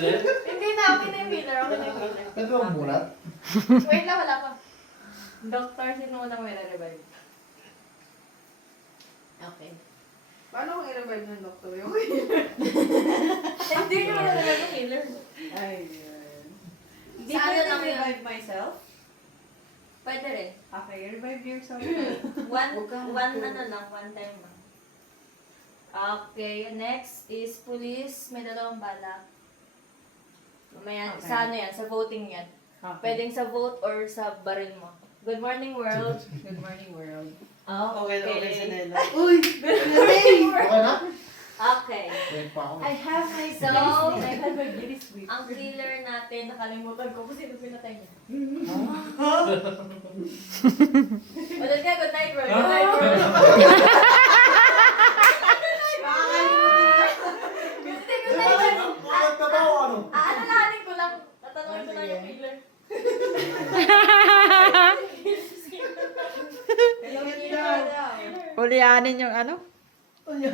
ulit? Hindi na, okay na yung healer. Okay na yung healer. Pwede ba mulat? Wait lang, wala pa. Doctor, sino unang may revive? Okay. Paano kung i-revive ng doktor yung Hindi nyo revive yung healer. Ayun. Hindi Sa ko ano lang revive myself? Pwede rin. Okay, revive yourself. One time lang. Okay, next is police. May dalawang bala. Mamaya, Okay. sa ano yan? Sa voting yan. Okay. Pwedeng sa vote or sa baril mo. Good morning, world. Good morning, world. Okay. Uy! Good Okay na? Okay. Wait pa ako. I have my So, I have my beauty sweep. ang killer natin, nakalimutan ko kung sino pinatay niya. Ulit ka, good night, world. Good night, world. Hindi, good night, world. Mulat na ba o ano? Aalalahanin ko lang. Tatanungin ko lang yung killer. Hello, Hulianin yung ano? Good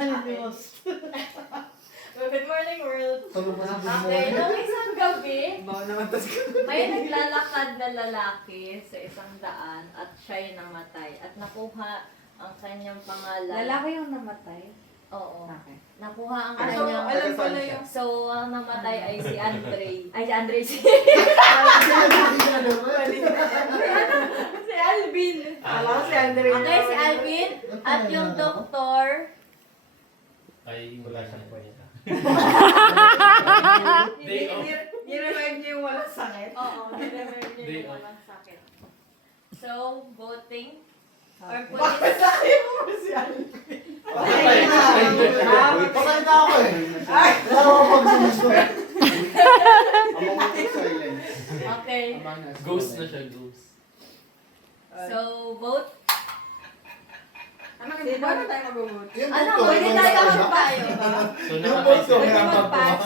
morning, world. Tulog pa sa Okay, buhay. nung isang gabi, Bawa naman tas may naglalakad na lalaki sa isang daan at siya'y namatay at nakuha ang kanyang pangalan. Lalaki yung namatay. Oo. Okay. Nakuha ang So, kanyang... alam pala yung... So, ang namatay ay si Andre. Ay, si Andre. Si Alvin. Alam si Andre. Okay, si Alvin. At yung doktor... Ay, wala siyang kwenta. Day off. Ni-revive niyo yung walang sakit. Oo, nirever niya Day yung off. walang sakit. So, voting. Or Bakit police. tayo mo si Alvin? Patay na ako eh. Ay! Wala ako pagsumusok. Among the silence. Okay. Among us. Ghost na siya, ghost. So, vote. Ano hindi ba na tayo mag-vote? Yung Ano, vote ko, pwede yung tayo vote ko, magpayo. So, Yung vote ko, nakakaisip. Pwede may ambag ko. mag-pass.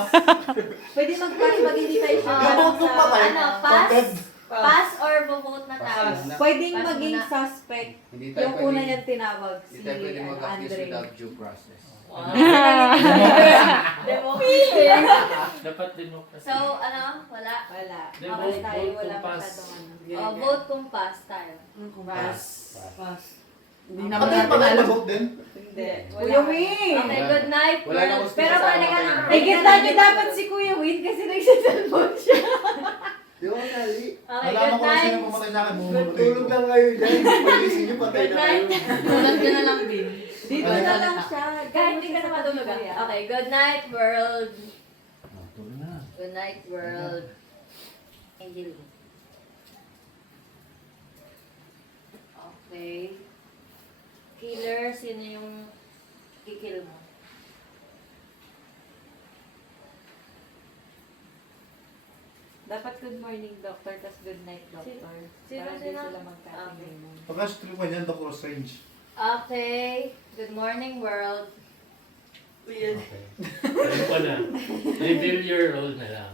Pwede mag-pass pag hindi tayo sure. Yung vote ko patay. Ano, pass? Pagkat- Pass or vote na tayo? Pwedeng Pass maging muna. suspect. Hindi tayo Yung pwede, una niyang tinawag, si hindi tayo pwede mag-accuse Andre. without due process. Democracy. Dapat democracy. So, ano? Wala? Wala. Then Okay vote- tayo, vote wala kung pass. masyadong ano. Vote kung pass tayo. Pass. Pass. Hindi Ano naman yung natin patay alam. na vote din? Hindi. Wala. Kuya Win! Okay, good night. Wala na world. ako Pero speaker sa pwede ka mga na. tayo. Eh, kita niyo dapat si Kuya Win kasi nagsiselfon siya. Di ba, Nali? Okay, Nalaman good ko na sino night. pumatay sa akin. Tulog lang kayo dyan. Pagising niyo, patay Good na kayo. night. Tulad ka na lang din. Dito Ano? na lang siya. Kahit hindi ka na matulog. Okay, good night, world. Tulog na. Good night, world. Angel. Okay. Killer, sino yung kikill mo? Dapat good morning, doctor, tas good night, doctor. Sino- Para di sino? sila magkatingin. Pagka-stream ko niyan, Doctor Strange. Okay. Good morning, world. Okay. Ayun ko na. Reveal your role na lang.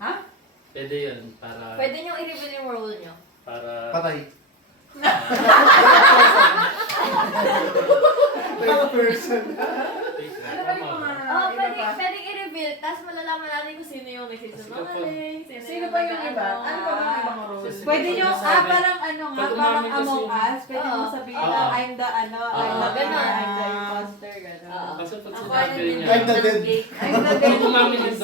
Ha? Pwede yun, para... Pwede nyo i-reveal yung role nyo. Para... Patay. Another person. Ano ba yung mga Oh, iba pwede, pa? pwede i-reveal. Tapos malalaman natin kung sino yung nagsisinungaling. Sino ba yung iba? Ano ba mga ibang roles? Sino Pwede yung nyo, nagsasabi? parang ano nga, Pag parang umamin kasi Among yung- Us. Pwede mo Oo. sabihin Oo. na I'm the ano, I'm the ganun. I'm the imposter, gano'n. Oo. Kasi pag Ako sinabi din niya... I'm the dead. cake. I'm the Pag umamin yung